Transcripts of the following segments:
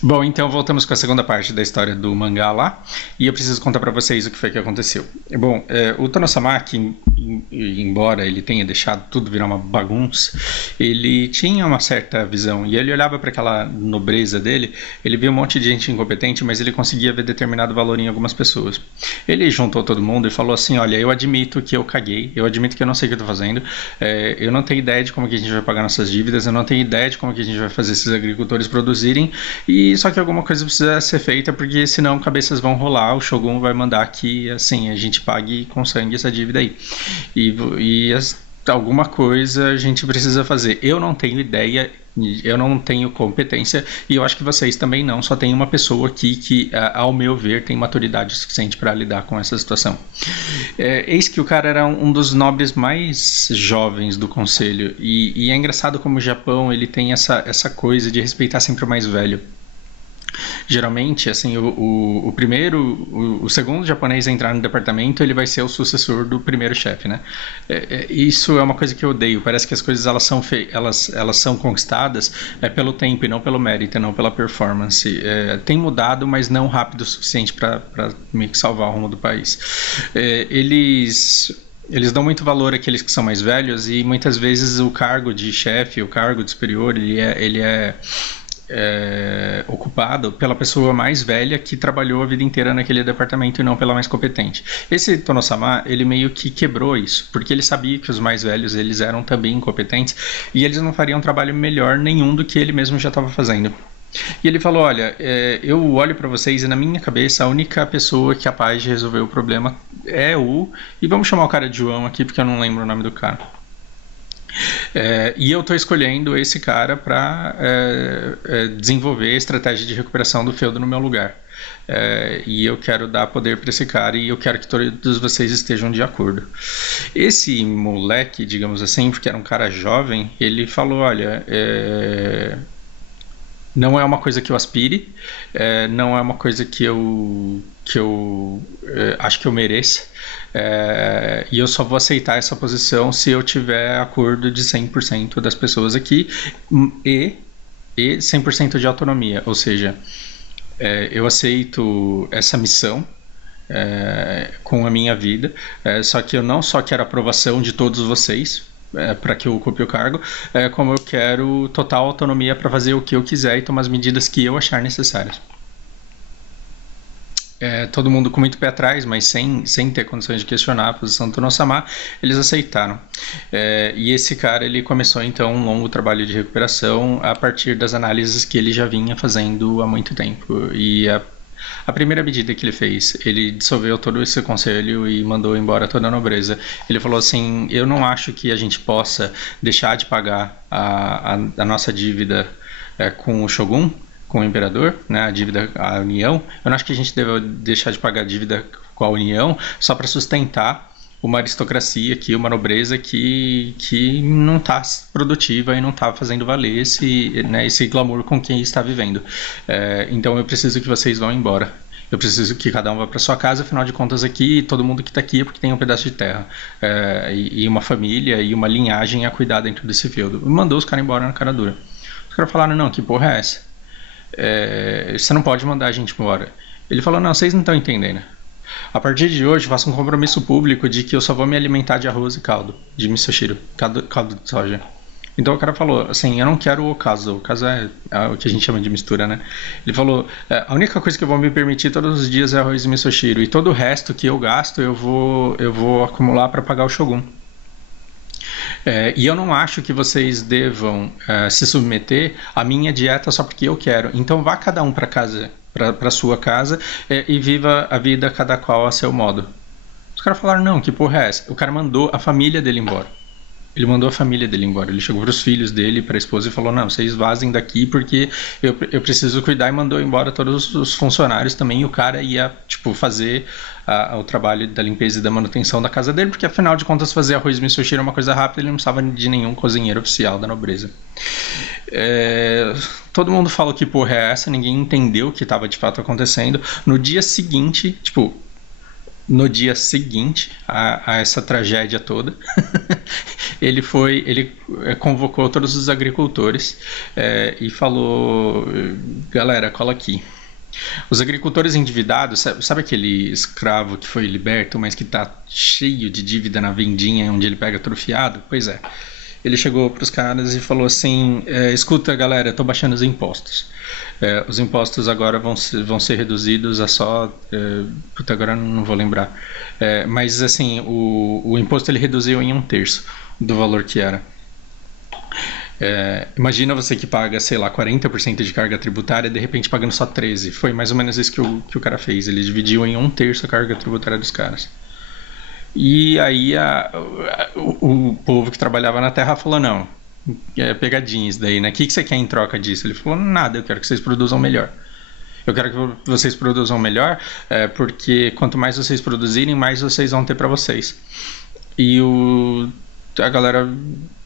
Bom, então voltamos com a segunda parte da história do mangá lá, e eu preciso contar pra vocês o que foi que aconteceu. Bom, o Tonosamaki, embora ele tenha deixado tudo virar uma bagunça, ele tinha uma certa visão, e ele olhava para aquela nobreza dele, ele via um monte de gente incompetente, mas ele conseguia ver determinado valor em algumas pessoas. Ele juntou todo mundo e falou assim, olha, eu admito que eu caguei, eu admito que eu não sei o que eu tô fazendo, eu não tenho ideia de como que a gente vai pagar nossas dívidas, eu não tenho ideia de como que a gente vai fazer esses agricultores produzirem, e só que alguma coisa precisa ser feita, porque senão cabeças vão rolar, o Shogun vai mandar que assim, a gente pague com sangue essa dívida aí. Alguma coisa a gente precisa fazer. Eu não tenho ideia, eu não tenho competência, e eu acho que vocês também não. Só tem uma pessoa aqui que, ao meu ver, tem maturidade suficiente para lidar com essa situação. Eis que o cara era um dos nobres mais jovens do conselho, e é engraçado como o Japão ele tem essa coisa de respeitar sempre o mais velho. Geralmente, assim, o segundo japonês a entrar no departamento, ele vai ser o sucessor do primeiro chefe, né? Isso é uma coisa que eu odeio. Parece que as coisas elas são conquistadas pelo tempo e não pelo mérito, não pela performance. Tem mudado, mas não rápido o suficiente para meio que salvar o rumo do país. Eles dão muito valor àqueles que são mais velhos, e muitas vezes o cargo de chefe, o cargo de superior, ele é ocupado pela pessoa mais velha que trabalhou a vida inteira naquele departamento e não pela mais competente. Esse Tonosama, ele meio que quebrou isso, porque ele sabia que os mais velhos eles eram também incompetentes e eles não fariam um trabalho melhor nenhum do que ele mesmo já estava fazendo. E ele falou, olha, eu olho para vocês e na minha cabeça a única pessoa capaz de resolver o problema é e vamos chamar o cara de João aqui porque eu não lembro o nome do cara. E eu estou escolhendo esse cara para desenvolver a estratégia de recuperação do feudo no meu lugar. E eu quero dar poder para esse cara e eu quero que todos vocês estejam de acordo. Esse moleque, digamos assim, porque era um cara jovem, ele falou, olha, não é uma coisa que eu aspire, não é uma coisa que eu acho que eu mereça, e eu só vou aceitar essa posição se eu tiver acordo de 100% das pessoas aqui e 100% de autonomia, ou seja, eu aceito essa missão com a minha vida, só que eu não só quero a aprovação de todos vocês, para que eu ocupe o cargo, como eu quero total autonomia para fazer o que eu quiser e tomar as medidas que eu achar necessárias. Todo mundo com muito pé atrás, mas sem ter condições de questionar a posição do Tonosama, eles aceitaram. E esse cara ele começou então um longo trabalho de recuperação a partir das análises que ele já vinha fazendo há muito tempo. E a primeira medida que ele fez, ele dissolveu todo esse conselho e mandou embora toda a nobreza. Ele falou assim, eu não acho que a gente possa deixar de pagar a nossa dívida com o Shogun, com o Imperador, né, a dívida à União. Eu não acho que a gente deve deixar de pagar a dívida com a União só para sustentar uma aristocracia aqui, uma nobreza que não está produtiva e não está fazendo valer esse glamour com quem está vivendo. Então eu preciso que vocês vão embora. Eu preciso que cada um vá para sua casa, afinal de contas aqui, todo mundo que está aqui é porque tem um pedaço de terra, e uma família e uma linhagem a cuidar dentro desse feudo. Mandou os caras embora na cara dura. Os caras falaram, não, que porra é essa? Você não pode mandar a gente embora. Ele falou, não, vocês não estão entendendo. A partir de hoje, faço um compromisso público de que eu só vou me alimentar de arroz e caldo, de misoshiro, caldo de soja. Então o cara falou, assim, eu não quero o caso. O caso é o que a gente chama de mistura, né? Ele falou, a única coisa que eu vou me permitir todos os dias é arroz e misoshiro. E todo o resto que eu gasto, eu vou acumular para pagar o Shogun. E eu não acho que vocês devam se submeter à minha dieta só porque eu quero. Então vá cada um para casa, para sua casa, e viva a vida cada qual a seu modo. Os caras falaram, não, que porra é essa? O cara mandou a família dele embora. Ele mandou a família dele embora. Ele chegou para os filhos dele, para a esposa e falou, não, vocês vazem daqui porque eu preciso cuidar, e mandou embora todos os funcionários também. E o cara ia fazer o trabalho da limpeza e da manutenção da casa dele, porque afinal de contas fazer arroz e misoshiro é uma coisa rápida, ele não precisava de nenhum cozinheiro oficial da nobreza. Todo mundo falou que porra é essa, ninguém entendeu o que estava de fato acontecendo. No dia seguinte, no dia seguinte a essa tragédia toda, ele convocou todos os agricultores e falou: galera, cola aqui. Os agricultores endividados, sabe aquele escravo que foi liberto, mas que está cheio de dívida na vendinha onde ele pega atrofiado? Pois é. Ele chegou para os caras e falou assim: escuta, galera, eu estou baixando os impostos. Os impostos agora vão ser reduzidos a só... puta, agora não vou lembrar. Mas assim, o imposto ele reduziu em 1/3 do valor que era. Imagina você que paga, sei lá, 40% de carga tributária, de repente pagando só 13%. Foi mais ou menos isso que o cara fez. Ele dividiu em 1/3 a carga tributária dos caras. E aí o povo que trabalhava na terra falou: não, é pegadinha isso daí, né? O que você quer em troca disso? Ele falou: nada, eu quero que vocês produzam melhor. Eu quero que vocês produzam melhor, porque quanto mais vocês produzirem, mais vocês vão ter para vocês. E a galera,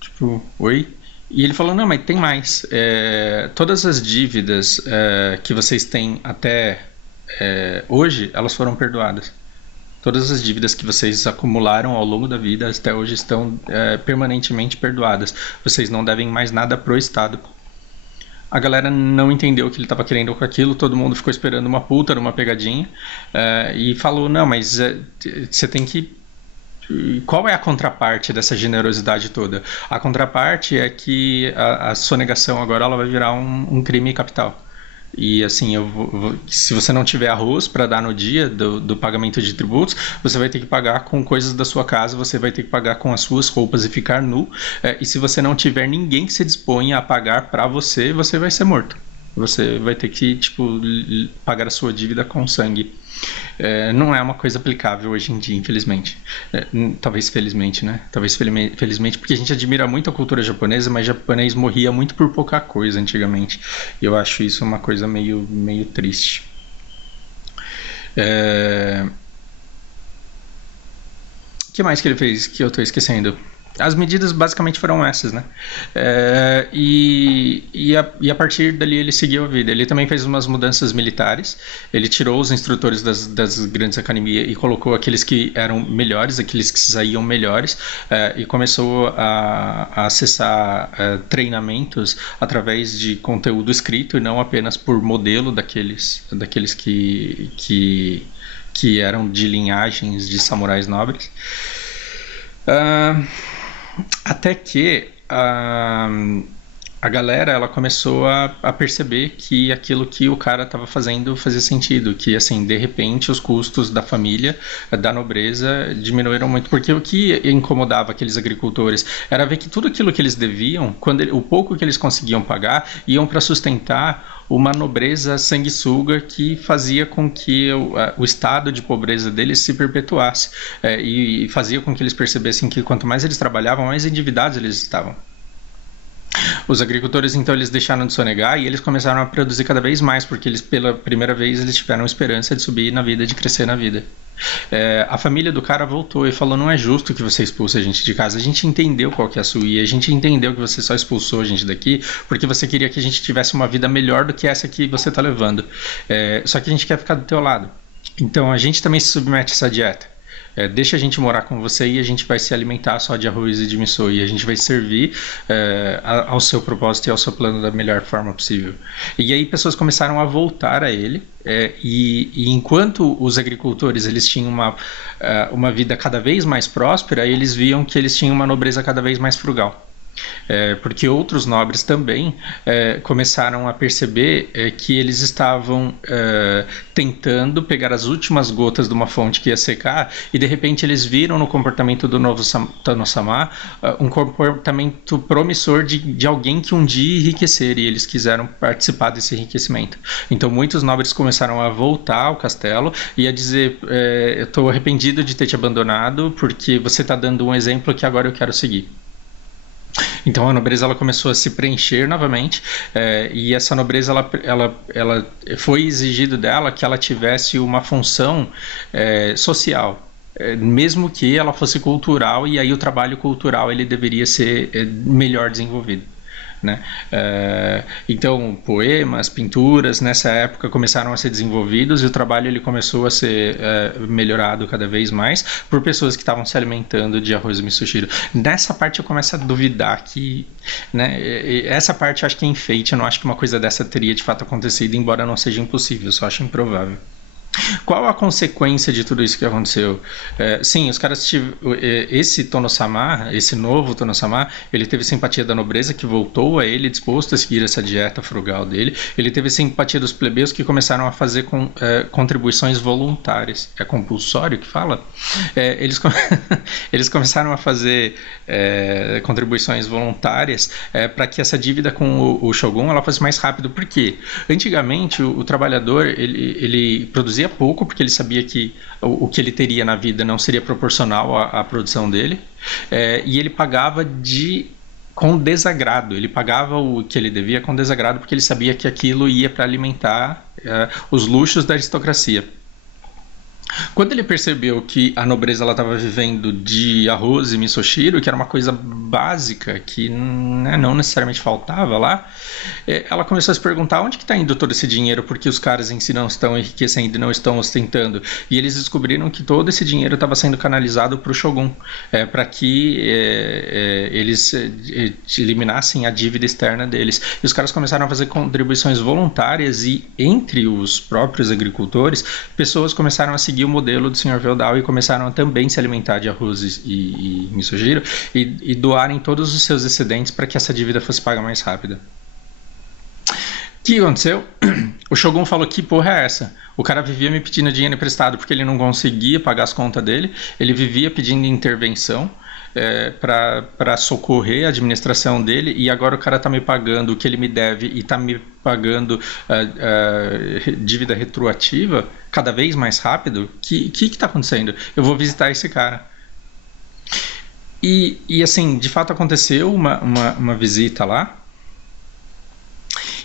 tipo, oi? E ele falou: não, mas tem mais. Todas as dívidas que vocês têm até hoje, elas foram perdoadas. Todas as dívidas que vocês acumularam ao longo da vida até hoje estão permanentemente perdoadas. Vocês não devem mais nada pro Estado. A galera não entendeu o que ele estava querendo com aquilo, todo mundo ficou esperando uma puta, uma pegadinha, e falou: não, mas você tem que... Qual é a contraparte dessa generosidade toda? A contraparte é que a sonegação agora ela vai virar um crime capital. E assim, se você não tiver arroz para dar no dia do pagamento de tributos, você vai ter que pagar com coisas da sua casa, você vai ter que pagar com as suas roupas e ficar nu. E se você não tiver ninguém que se disponha a pagar para você, você vai ser morto. Você vai ter que, tipo, pagar a sua dívida com sangue. Não é uma coisa aplicável hoje em dia, infelizmente. Talvez felizmente, né? Talvez felizmente, porque a gente admira muito a cultura japonesa, mas japonês morria muito por pouca coisa antigamente. E eu acho isso uma coisa meio triste. O que mais que ele fez que eu estou esquecendo? As medidas basicamente foram essas, né? E a partir dali ele seguiu a vida. Ele também fez umas mudanças militares. Ele tirou os instrutores das grandes academias e colocou aqueles que eram melhores, aqueles que saíam melhores, e começou a acessar treinamentos através de conteúdo escrito e não apenas por modelo daqueles que eram de linhagens de samurais nobres. Até que a galera ela começou a perceber que aquilo que o cara estava fazendo fazia sentido, que assim, de repente os custos da família, da nobreza diminuíram muito, porque o que incomodava aqueles agricultores era ver que tudo aquilo que eles deviam, o pouco que eles conseguiam pagar, iam para sustentar uma nobreza sanguessuga que fazia com que o estado de pobreza deles se perpetuasse, e fazia com que eles percebessem que quanto mais eles trabalhavam, mais endividados eles estavam. Os agricultores então eles deixaram de sonegar e eles começaram a produzir cada vez mais, porque eles pela primeira vez eles tiveram esperança de subir na vida, de crescer na vida. A família do cara voltou e falou: não é justo que você expulse a gente de casa, a gente entendeu qual que é a sua, e a gente entendeu que você só expulsou a gente daqui porque você queria que a gente tivesse uma vida melhor do que essa que você está levando, só que a gente quer ficar do teu lado, então a gente também se submete a essa dieta. Deixa a gente morar com você e a gente vai se alimentar só de arroz e de miso, e a gente vai servir ao seu propósito e ao seu plano da melhor forma possível. E aí pessoas começaram a voltar a ele, e enquanto os agricultores eles tinham uma vida cada vez mais próspera, eles viam que eles tinham uma nobreza cada vez mais frugal. Porque outros nobres também começaram a perceber que eles estavam tentando pegar as últimas gotas de uma fonte que ia secar, e de repente eles viram no comportamento do novo Tano-sama um comportamento promissor de alguém que um dia ia enriquecer, e eles quiseram participar desse enriquecimento. Então muitos nobres começaram a voltar ao castelo e a dizer: eu estou arrependido de ter te abandonado, porque você está dando um exemplo que agora eu quero seguir. Então a nobreza ela começou a se preencher novamente, e essa nobreza ela foi exigido dela que ela tivesse uma função social, mesmo que ela fosse cultural, e aí o trabalho cultural ele deveria ser melhor desenvolvido. né? Então, poemas, pinturas, nessa época começaram a ser desenvolvidos e o trabalho ele começou a ser melhorado cada vez mais por pessoas que estavam se alimentando de arroz e misoshiro. Nessa parte eu começo a duvidar que, né, essa parte eu acho que é enfeite, eu não acho que uma coisa dessa teria de fato acontecido, embora não seja impossível, eu só acho improvável. Qual a consequência de tudo isso que aconteceu? Sim, os caras esse Tono-sama, esse novo Tono-sama, ele teve simpatia da nobreza que voltou a ele disposto a seguir essa dieta frugal dele. Ele teve simpatia dos plebeus que começaram a fazer contribuições voluntárias. É compulsório que fala? Eles começaram a fazer contribuições voluntárias para que essa dívida com o Shogun ela fosse mais rápido. Por quê? Antigamente o trabalhador ele produzia pouco, porque ele sabia que o que ele teria na vida não seria proporcional à produção dele, e ele pagava com desagrado, ele pagava o que ele devia com desagrado, porque ele sabia que aquilo ia para alimentar os luxos da aristocracia. Quando ele percebeu que a nobreza estava vivendo de arroz e misoshiro, que era uma coisa básica, que né, não necessariamente faltava lá, ela começou a se perguntar onde que está indo todo esse dinheiro, porque os caras em si não estão enriquecendo e não estão ostentando. E eles descobriram que todo esse dinheiro estava sendo canalizado para o Shogun, para que eles eliminassem a dívida externa deles. E os caras começaram a fazer contribuições voluntárias e, entre os próprios agricultores, pessoas começaram a seguir o modelo do senhor feudal e começaram a também se alimentar de arroz e misoshiro e doarem todos os seus excedentes para que essa dívida fosse paga mais rápida. O que aconteceu? O Shogun falou: que porra é essa? O cara vivia me pedindo dinheiro emprestado porque ele não conseguia pagar as contas dele, ele vivia pedindo intervenção para socorrer a administração dele, e agora o cara está me pagando o que ele me deve e está me pagando dívida retroativa cada vez mais rápido. Que está acontecendo? Eu vou visitar esse cara. E assim, de fato aconteceu uma visita lá,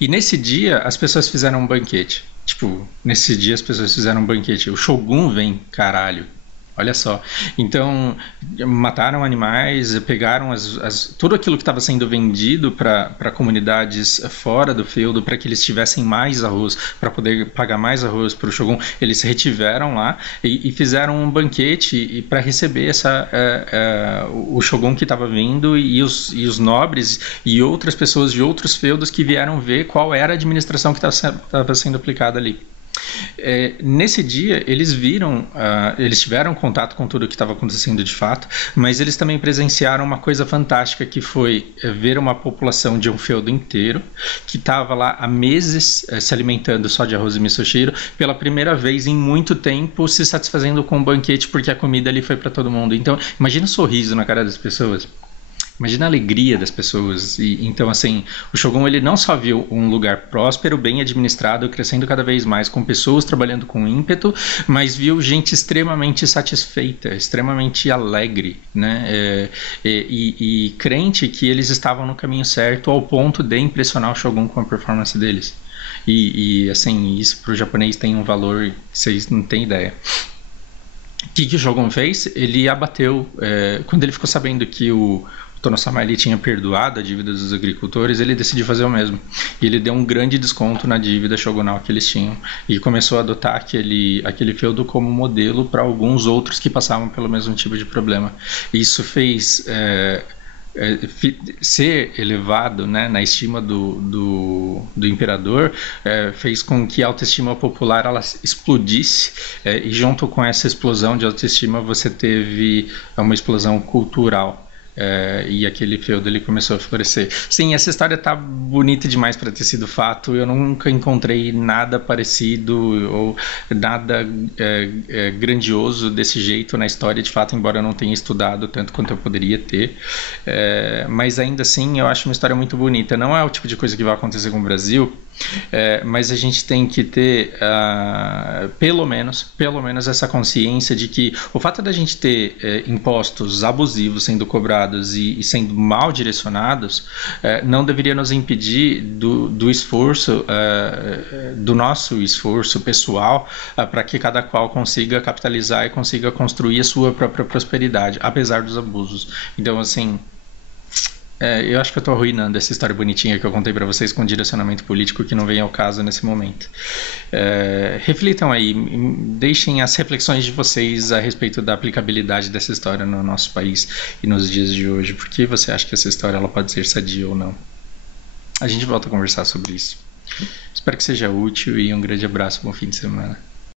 e nesse dia as pessoas fizeram um banquete. Tipo, nesse dia as pessoas fizeram um banquete. O Shogun vem, caralho. Olha só. Então, mataram animais, pegaram tudo aquilo que estava sendo vendido para comunidades fora do feudo, para que eles tivessem mais arroz, para poder pagar mais arroz para o Shogun. Eles retiveram lá e fizeram um banquete para receber o Shogun que estava vindo e os nobres e outras pessoas de outros feudos que vieram ver qual era a administração que estava sendo aplicada ali. Nesse dia eles eles tiveram contato com tudo o que estava acontecendo de fato, mas eles também presenciaram uma coisa fantástica, que foi ver uma população de um feudo inteiro que estava lá há meses se alimentando só de arroz e misoshiro, pela primeira vez em muito tempo se satisfazendo com um banquete, porque a comida ali foi para todo mundo. Então imagina o sorriso na cara das pessoas. Imagina a alegria das pessoas. Então, assim, o Shogun ele não só viu um lugar próspero, bem administrado, crescendo cada vez mais, com pessoas trabalhando com ímpeto, mas viu gente extremamente satisfeita, extremamente alegre, né? E crente que eles estavam no caminho certo, ao ponto de impressionar o Shogun com a performance deles. E assim, isso para o japonês tem um valor que vocês não têm ideia. O que o Shogun fez? Ele abateu, quando ele ficou sabendo que o Tono-sama ele tinha perdoado a dívida dos agricultores, ele decidiu fazer o mesmo. E ele deu um grande desconto na dívida shogunal que eles tinham. E começou a adotar aquele feudo como modelo para alguns outros que passavam pelo mesmo tipo de problema. E isso fez ser elevado, né, na estima do imperador, fez com que a autoestima popular ela explodisse, e junto com essa explosão de autoestima você teve uma explosão cultural. E aquele feudo ele começou a florescer. Sim, essa história tá bonita demais para ter sido fato. Eu nunca encontrei nada parecido ou nada grandioso desse jeito na história, de fato, embora eu não tenha estudado tanto quanto eu poderia ter. Mas ainda assim eu acho uma história muito bonita. Não é o tipo de coisa que vai acontecer com o Brasil, mas a gente tem que ter pelo menos essa consciência de que o fato da gente ter impostos abusivos sendo cobrados e sendo mal direcionados não deveria nos impedir do esforço, do nosso esforço pessoal, para que cada qual consiga capitalizar e consiga construir a sua própria prosperidade, apesar dos abusos. Então, assim, Eu acho que eu tô arruinando essa história bonitinha que eu contei pra vocês com direcionamento político que não vem ao caso nesse momento. Reflitam aí, deixem as reflexões de vocês a respeito da aplicabilidade dessa história no nosso país e nos dias de hoje. Por que você acha que essa história ela pode ser sadia ou não? A gente volta a conversar sobre isso. Espero que seja útil e um grande abraço, bom fim de semana.